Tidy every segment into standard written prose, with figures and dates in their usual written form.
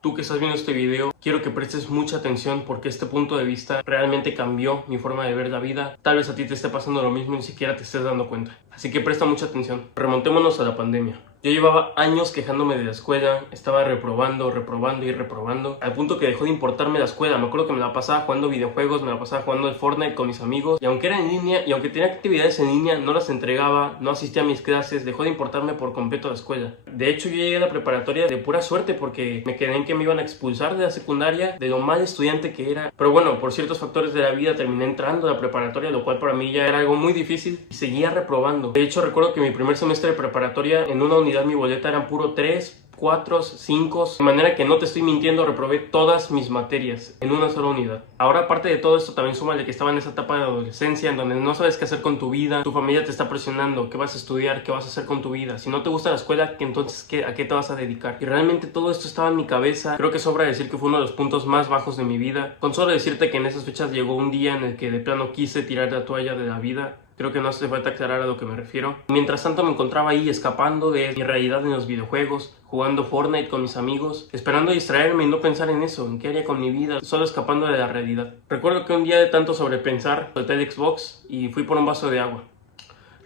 Tú que estás viendo este video, quiero que prestes mucha atención porque este punto de vista realmente cambió mi forma de ver la vida. Tal vez a ti te esté pasando lo mismo y ni siquiera te estés dando cuenta. Así que presta mucha atención. Remontémonos a la pandemia. Yo llevaba años quejándome de la escuela, estaba reprobando y reprobando, al punto que dejó de importarme la escuela. Me acuerdo que me la pasaba jugando videojuegos, me la pasaba jugando al Fortnite con mis amigos, y aunque era en línea, y aunque tenía actividades en línea, no las entregaba, no asistía a mis clases, dejó de importarme por completo la escuela. De hecho, yo llegué a la preparatoria de pura suerte porque me quedé en que me iban a expulsar de la secundaria, de lo mal estudiante que era. Pero bueno, por ciertos factores de la vida terminé entrando a la preparatoria, lo cual para mí ya era algo muy difícil, y seguía reprobando. De hecho, recuerdo que mi primer semestre de preparatoria, en una unidad mi boleta eran puro 3, 4, 5, de manera que no te estoy mintiendo, reprobé todas mis materias en una sola unidad. Ahora, aparte de todo esto, también súmale que estaba en esa etapa de adolescencia en donde no sabes qué hacer con tu vida, tu familia te está presionando, qué vas a estudiar, qué vas a hacer con tu vida. Si no te gusta la escuela, entonces ¿a qué te vas a dedicar? Y realmente todo esto estaba en mi cabeza. Creo que sobra decir que fue uno de los puntos más bajos de mi vida. Con solo decirte que en esas fechas llegó un día en el que de plano quise tirar la toalla de la vida. Creo que no hace falta aclarar a lo que me refiero. Mientras tanto me encontraba ahí escapando de mi realidad en los videojuegos, jugando Fortnite con mis amigos, esperando distraerme y no pensar en eso, en qué haría con mi vida, solo escapando de la realidad. Recuerdo que un día de tanto sobrepensar, solté el Xbox y fui por un vaso de agua.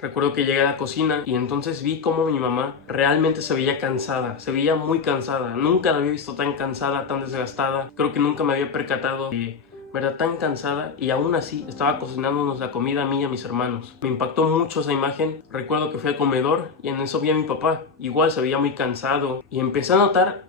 Recuerdo que llegué a la cocina y entonces vi cómo mi mamá realmente se veía cansada, se veía muy cansada. Nunca la había visto tan cansada, tan desgastada. Creo que nunca me había percatado de ¿verdad? Tan cansada, y aún así estaba cocinándonos la comida a mí y a mis hermanos. Me impactó mucho esa imagen. Recuerdo que fui al comedor y en eso vi a mi papá. Igual se veía muy cansado y empecé a notar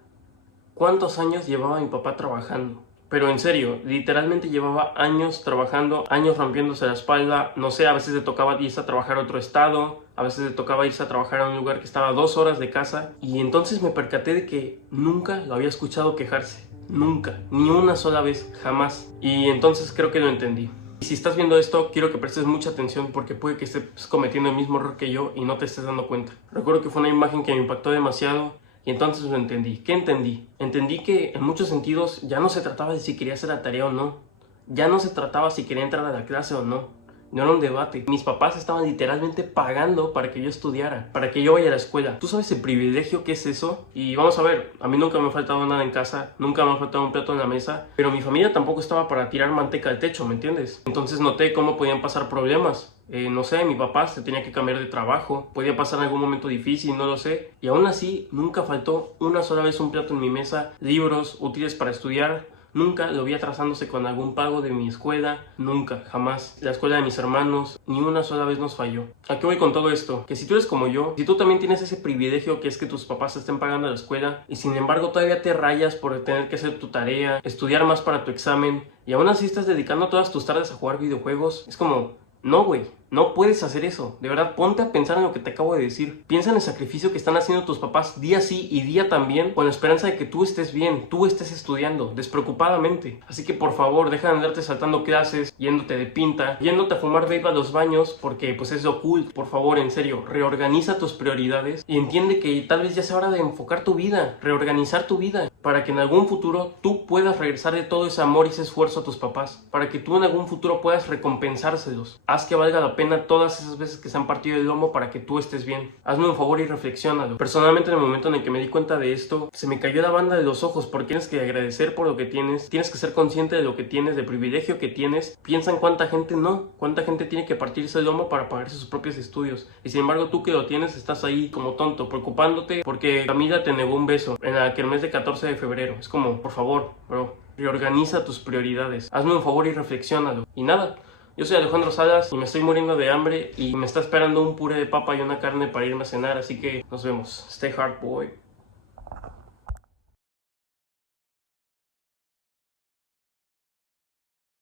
cuántos años llevaba mi papá trabajando. Pero en serio, literalmente llevaba años trabajando, años rompiéndose la espalda. No sé, a veces le tocaba irse a trabajar a otro estado, a veces le tocaba irse a trabajar a un lugar que estaba a 2 horas de casa. Y entonces me percaté de que nunca lo había escuchado quejarse. Nunca, ni una sola vez, jamás. Y entonces creo que lo entendí. Y si estás viendo esto, quiero que prestes mucha atención porque puede que estés cometiendo el mismo error que yo y no te estés dando cuenta. Recuerdo que fue una imagen que me impactó demasiado y entonces lo entendí. ¿Qué entendí? Entendí que en muchos sentidos ya no se trataba de si quería hacer la tarea o no. Ya no se trataba si quería entrar a la clase o no. No era un debate. Mis papás estaban literalmente pagando para que yo estudiara, para que yo vaya a la escuela. ¿Tú sabes el privilegio que es eso? Y vamos a ver, a mí nunca me ha faltado nada en casa, nunca me ha faltado un plato en la mesa, pero mi familia tampoco estaba para tirar manteca al techo, ¿me entiendes? Entonces noté cómo podían pasar problemas. No sé, mi papá se tenía que cambiar de trabajo, podía pasar algún momento difícil, no lo sé. Y aún así, nunca faltó una sola vez un plato en mi mesa, libros útiles para estudiar. Nunca lo vi atrasándose con algún pago de mi escuela, nunca, jamás. La escuela de mis hermanos, ni una sola vez nos falló. ¿A qué voy con todo esto? Que si tú eres como yo, si tú también tienes ese privilegio que es que tus papás te estén pagando la escuela y sin embargo todavía te rayas por tener que hacer tu tarea, estudiar más para tu examen y aún así estás dedicando todas tus tardes a jugar videojuegos, es como... No, güey, no puedes hacer eso. De verdad, ponte a pensar en lo que te acabo de decir. Piensa en el sacrificio que están haciendo tus papás día sí y día también, con la esperanza de que tú estés bien, tú estés estudiando, despreocupadamente. Así que por favor, deja de andarte saltando clases, yéndote de pinta, yéndote a fumar vape a los baños, porque pues es lo cool. Por favor, en serio, reorganiza tus prioridades y entiende que tal vez ya sea hora de enfocar tu vida, reorganizar tu vida, para que en algún futuro tú puedas regresar de todo ese amor y ese esfuerzo a tus papás, para que tú en algún futuro puedas recompensárselos. Haz que valga la pena todas esas veces que se han partido el lomo para que tú estés bien. Hazme un favor y reflexiónalo. Personalmente, en el momento en el que me di cuenta de esto, se me cayó la banda de los ojos porque tienes que agradecer por lo que tienes, tienes que ser consciente de lo que tienes, del privilegio que tienes. Piensa en cuánta gente no, cuánta gente tiene que partirse el lomo para pagarse sus propios estudios. Y sin embargo, tú que lo tienes, estás ahí como tonto, preocupándote porque Camila te negó un beso en el mes de 14 de febrero. Es como, por favor, bro, reorganiza tus prioridades. Hazme un favor y reflexiónalo. Y nada. Yo soy Alejandro Salas y me estoy muriendo de hambre y me está esperando un puré de papa y una carne para irme a cenar, así que nos vemos. Stay hard, boy.